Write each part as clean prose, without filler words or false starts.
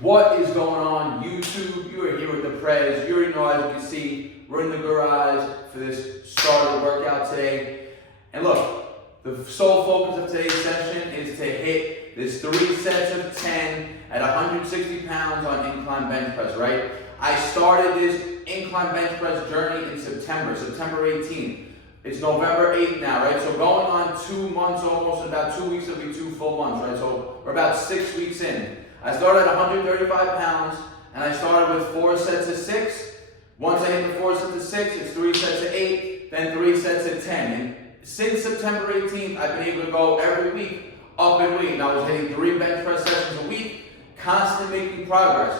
What is going on YouTube? You are here with the Prez. You already know, as you can see, we're in the garage for this start of the workout today. And look, the sole focus of today's session is to hit this 3 sets of 10 at 160 pounds on incline bench press, right? I started this incline bench press journey in September 18th. It's November 8th now, right? So going on 2 months almost, about 2 weeks will be 2 full months, right? So we're about 6 weeks in. I started at 135 pounds, and I started with 4 sets of 6. Once I hit the 4 sets of 6, it's 3 sets of 8, then 3 sets of 10. And since September 18th, I've been able to go every week up in weight. And I was hitting 3 bench press sessions a week, constantly making progress.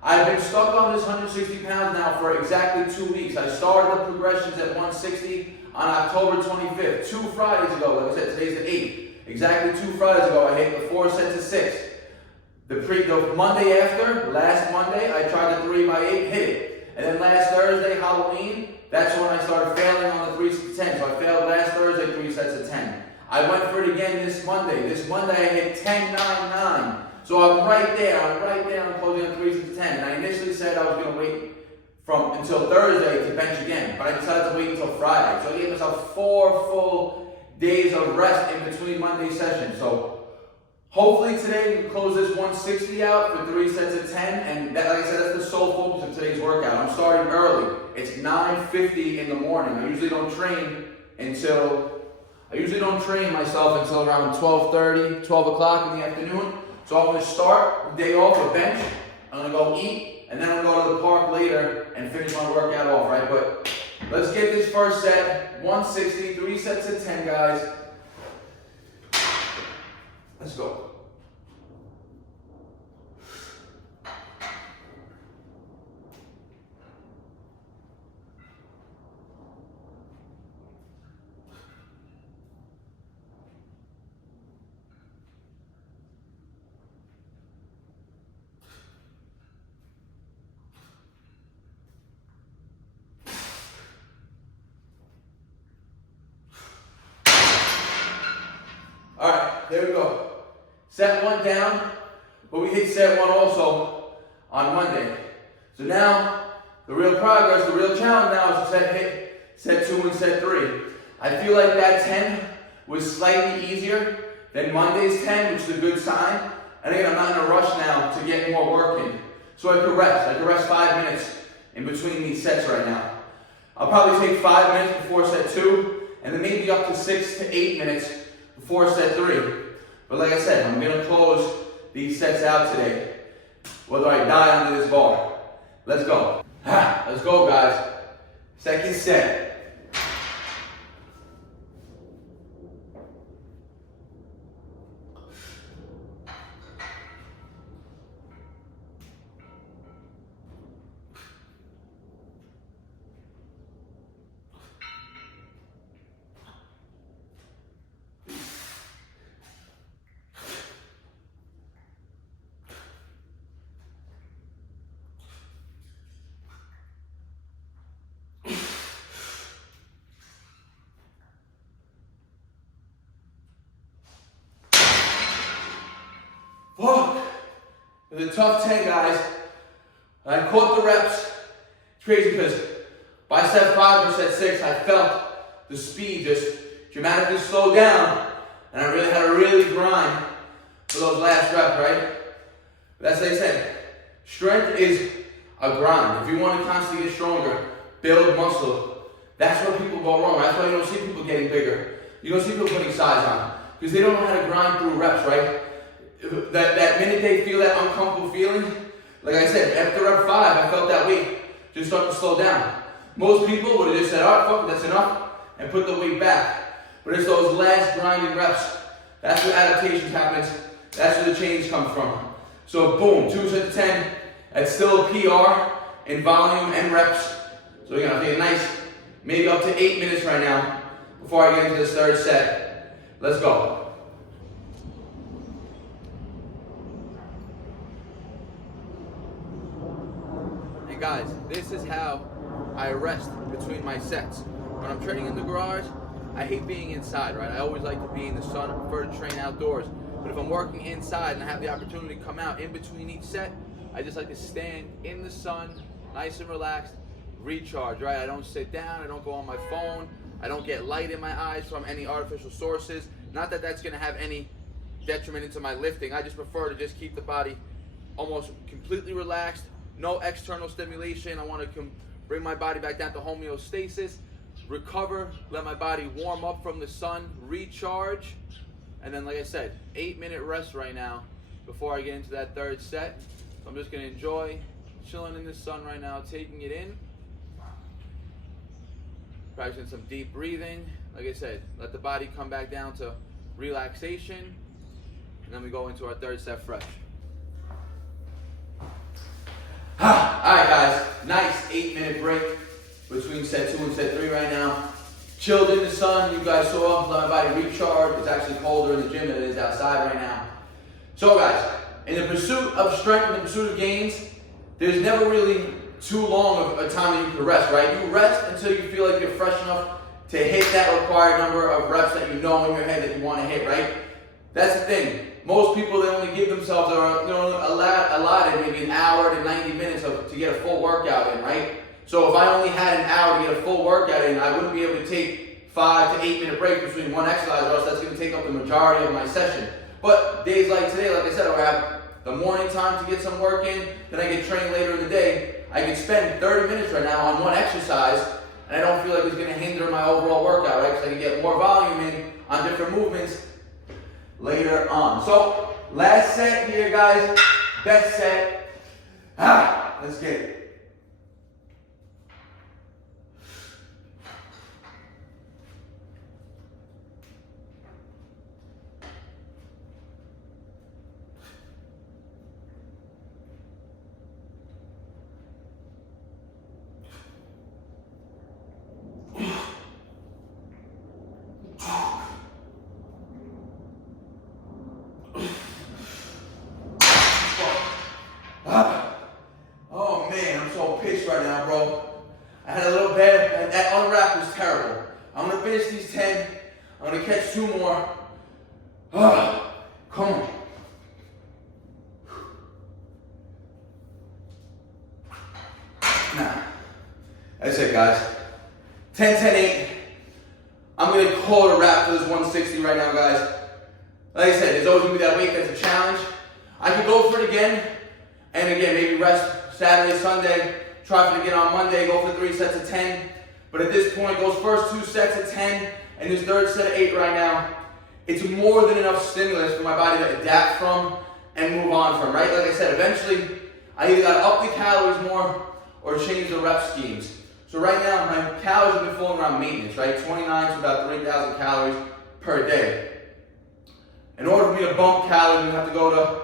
I've been stuck on this 160 pounds now for exactly 2 weeks. I started the progressions at 160 on October 25th, 2 Fridays ago. Like I said, today's the 8th. Exactly 2 Fridays ago, I hit the 4 sets of 6. The Monday after, last Monday, I tried the 3x8, hit it. And then last Thursday, Halloween, that's when I started failing on the 3 sets of 10. So I failed last Thursday, 3 sets of 10. I went for it again this Monday. This Monday, I hit 10.99. So I'm right there, I'm closing on 3 sets of 10. And I initially said I was going to wait until Thursday to bench again, but I decided to wait until Friday. So I gave myself 4 full days of rest in between Monday sessions. So hopefully today we can close this 160 out for 3 sets of 10, and that, like I said, that's the sole focus of today's workout. I'm starting early. It's 9:50 in the morning. I usually don't train myself until around 12:30, 12 o'clock in the afternoon. So I'm going to start the day off with bench. I'm going to go eat, and then I'm going to go to the park later and finish my workout off, right? But let's get this first set, 160, 3 sets of 10, guys. Let's go. All right, there we go. Set 1 down, but we hit set 1 also on Monday. So now, the real progress, the real challenge now is to hit set 2 and set 3. I feel like that 10 was slightly easier than Monday's 10, which is a good sign. And again, I'm not in a rush now to get more work in. So I could rest. I could rest 5 minutes in between these sets right now. I'll probably take 5 minutes before set 2, and then maybe up to 6 to 8 minutes before set 3. But like I said, I'm going to close these sets out today, whether I die under this bar. Let's go. Let's go, guys. Second set. Fuck. It was a tough 10, guys. I caught the reps. It's crazy because by set 5 or set 6, I felt the speed just dramatically slow down, and I really had to really grind for those last reps, right? But as I said, strength is a grind. If you want to constantly get stronger, build muscle. That's where people go wrong. That's why you don't see people getting bigger. You don't see people putting size on because they don't know how to grind through reps, right? That minute they feel that uncomfortable feeling, like I said, after rep 5, I felt that weight just start to slow down. Most people would have just said, all right, fuck it, that's enough, and put the weight back. But it's those last grinding reps. That's where adaptation happens. That's where the change comes from. So boom, 2 sets of 10. That's still a PR in volume and reps. So again, I'll take a nice, maybe up to 8 minutes right now before I get into this third set. Let's go. And guys, this is how I rest between my sets. When I'm training in the garage, I hate being inside, right? I always like to be in the sun. I prefer to train outdoors. But if I'm working inside and I have the opportunity to come out in between each set, I just like to stand in the sun, nice and relaxed, recharge, right? I don't sit down, I don't go on my phone, I don't get light in my eyes from any artificial sources. Not that that's gonna have any detriment into my lifting. I just prefer to just keep the body almost completely relaxed, no external stimulation. I wanna bring my body back down to homeostasis, recover, let my body warm up from the sun, recharge, and then like I said, 8-minute rest right now before I get into that third set. So I'm just gonna enjoy chilling in the sun right now, taking it in, practicing some deep breathing. Like I said, let the body come back down to relaxation, and then we go into our third set fresh. All right, guys, nice 8-minute break between set 2 and set 3 right now. Chilled in the sun, you guys saw, let my body recharge. It's actually colder in the gym than it is outside right now. So guys, in the pursuit of strength, in the pursuit of gains, there's never really too long of a time that you can rest, right? You rest until you feel like you're fresh enough to hit that required number of reps that you know in your head that you want to hit, right? That's the thing. Most people, they only give themselves allotted maybe an hour to 90 minutes to get a full workout in, right? So if I only had an hour to get a full workout in, I wouldn't be able to take 5 to 8 minute break between one exercise, or else that's going to take up the majority of my session. But days like today, like I said, I have the morning time to get some work in, then I get trained later in the day. I can spend 30 minutes right now on one exercise, and I don't feel like it's going to hinder my overall workout, right? Because I can get more volume in on different movements later on. So, last set here, guys. Best set. Let's get it. Oh man, I'm so pissed right now, bro. I had a little bad, that unwrap was terrible. I'm gonna finish these 10. I'm gonna catch 2 more. Come on. Nah, that's it, guys. 10, 10, 8. I'm gonna call it a wrap for this 160 right now, guys. Like I said, there's always gonna be that weight that's a challenge. I could go for it again, and again, maybe rest Saturday, Sunday, try for it again on Monday, go for 3 sets of 10. But at this point, those first 2 sets of 10 and this third set of 8 right now, it's more than enough stimulus for my body to adapt from and move on from, right? Like I said, eventually, I either gotta up the calories more or change the rep schemes. So right now, my calories have been falling around maintenance, right? 29 to about 3,000 calories per day. In order for me to bump calories, we have to go to,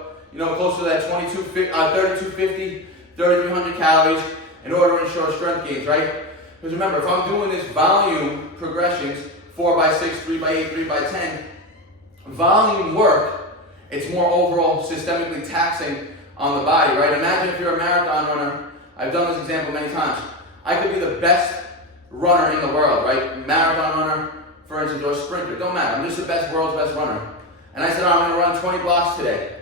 close to that 3250, 3300 calories in order to ensure strength gains, right? Because remember, if I'm doing this volume progressions, 4x6, 3x8, 3x10, volume work, it's more overall systemically taxing on the body, right? Imagine if you're a marathon runner. I've done this example many times. I could be the best runner in the world, right? Marathon runner, for instance, or a sprinter, don't matter. I'm just the world's best runner. And I said, I'm gonna run 20 blocks today.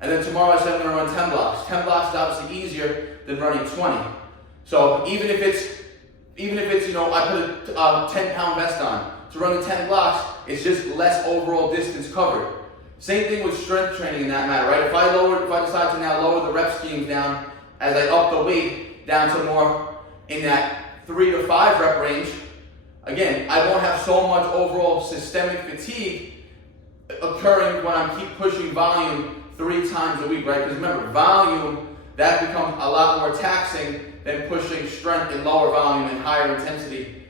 And then tomorrow I said I'm gonna run 10 blocks. 10 blocks is obviously easier than running 20. So even if it's, I put a 10-pound vest on to run the 10 blocks, it's just less overall distance covered. Same thing with strength training in that matter, right? If I decide to now lower the rep schemes down as I up the weight down to more in that 3 to 5 rep range, again, I won't have so much overall systemic fatigue occurring when I keep pushing volume 3 times a week, right? Because remember, volume, that becomes a lot more taxing than pushing strength in lower volume and higher intensity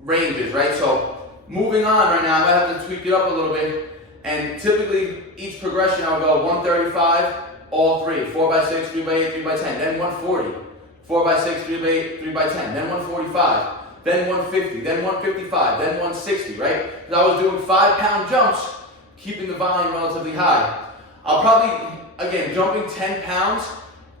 ranges, right? So moving on right now, I might have to tweak it up a little bit. And typically, each progression, I would go 135, all 3, 4x6, 3x8, 3x10, then 140, 4x6, 3x8, 3x10, then 145, then 150, then 155, then 160, right? Because I was doing 5-pound jumps, keeping the volume relatively high. I'll probably, again, jumping 10 pounds,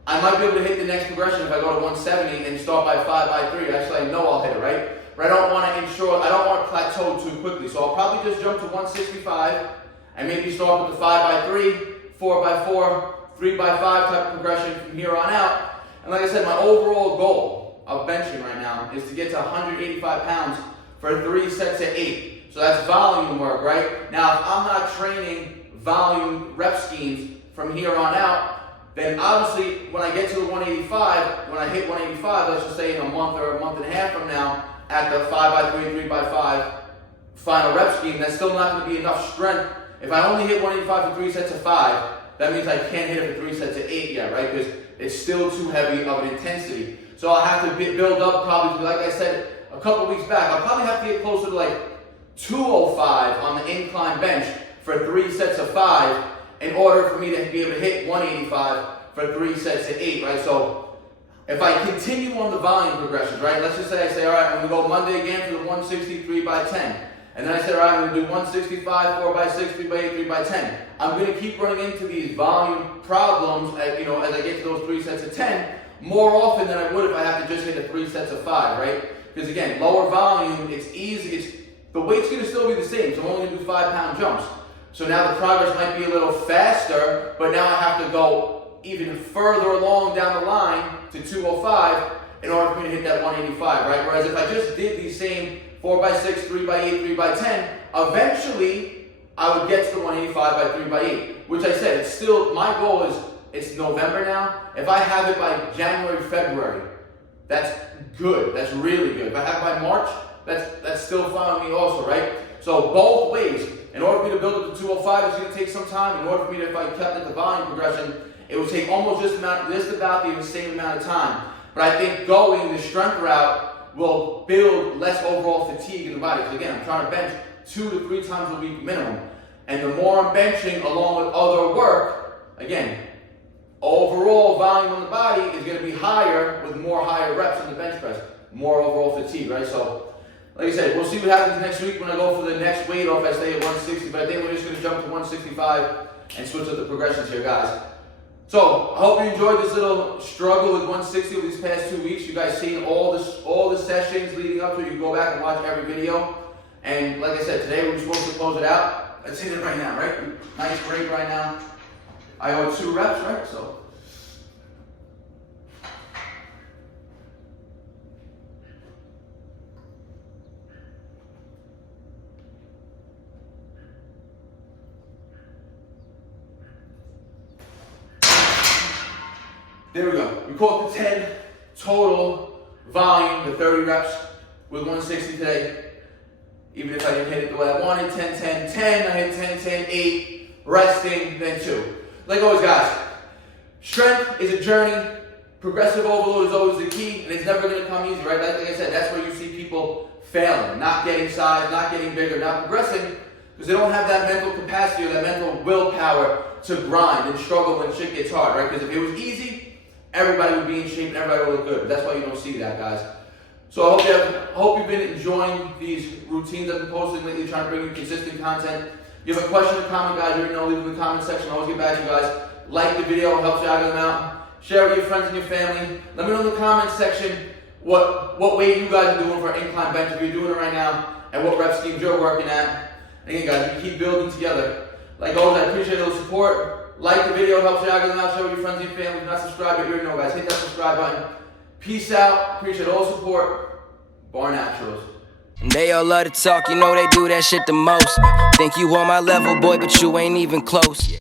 I might be able to hit the next progression if I go to 170 and start by 5x3. Actually, I know I'll hit it, right? But I don't want to plateau too quickly. So I'll probably just jump to 165 and maybe start with the 5x3, 4x4, 3x5 type of progression from here on out. And like I said, my overall goal of benching right now is to get to 185 pounds for 3 sets of 8. So that's volume work, right? Now, if I'm not training volume rep schemes from here on out, then obviously when I get to the 185, when I hit 185, let's just say in a month or a month and a half from now, at the 5x3, 3x5 final rep scheme, that's still not going to be enough strength. If I only hit 185 for 3 sets of 5, that means I can't hit it for 3 sets of 8 yet, right? Because it's still too heavy of an intensity. So I'll have to build up probably, like I said a couple weeks back, I'll probably have to get closer to like 205 on the incline bench for 3 sets of 5 in order for me to be able to hit 185 for 3 sets of 8, right? So if I continue on the volume progressions, right? Let's just say I say, all right, I'm gonna go Monday again for the 160 3x10. And then I said, all right, I'm gonna do 165 4x6, 3x8, 3x10. I'm gonna keep running into these volume problems, as I get to those 3 sets of 10 more often than I would if I have to just hit the 3 sets of 5, right? Because again, lower volume, it's easy, the weight's gonna still be the same, so I'm only gonna do 5-pound jumps. So now the progress might be a little faster, but now I have to go even further along down the line to 205 in order for me to hit that 185, right? Whereas if I just did these same 4x6, 3x8, 3x10, eventually I would get to the 185 by 3x8, which I said, it's still, my goal is, it's November now. If I have it by January, February, that's good, that's really good. If I have it by March, that's still fine with me also, right? So both ways, in order for me to build up to 205, it's going to take some time. In order for me to, if I kept at the volume progression, it would take almost just about the same amount of time. But I think going the strength route will build less overall fatigue in the body. Because again, I'm trying to bench 2 to 3 times a week minimum. And the more I'm benching along with other work, again, overall volume on the body is going to be higher with more higher reps in the bench press, more overall fatigue, right? So, like I said, we'll see what happens next week when I go for the next weight or if I stay at 160, but I think we're just going to jump to 165 and switch up the progressions here, guys. So, I hope you enjoyed this little struggle with 160 over these past 2 weeks. You guys seen all the sessions leading up to it. You can go back and watch every video. And like I said, today we're supposed to close it out. Let's hit it right now, right? Nice break right now. I owe 2 reps, right? So. There we go. We caught the 10 total volume, the 30 reps with 160 today. Even if I didn't hit it the way I wanted, 10, 10, 10, I hit 10, 10, 8, resting, then 2. Like always, guys, strength is a journey. Progressive overload is always the key, and it's never going to come easy, right? Like I said, that's where you see people failing, not getting size, not getting bigger, not progressing, because they don't have that mental capacity or that mental willpower to grind and struggle when shit gets hard, right? Because if it was easy, everybody would be in shape and everybody would look good. But that's why you don't see that, guys. So I hope you've been enjoying these routines I've been posting lately, trying to bring you consistent content. If you have a question or comment, guys, you already know, leave it in the comment section. I'll always get back to you guys. Like the video, it helps you out out. Share it with your friends and your family. Let me know in the comment section what weight you guys are doing for incline bench, if you're doing it right now, and what rep schemes you're working at. And again, guys, we keep building together. Like always, I appreciate all the support. Like the video, helps you out out. Share with your friends and your family. If you're not subscribed, you already know, guys. Hit that subscribe button. Peace out. Appreciate all the support. BARNATURALS. They all love to talk, you know they do that shit the most. Think you on my level, boy, but you ain't even close.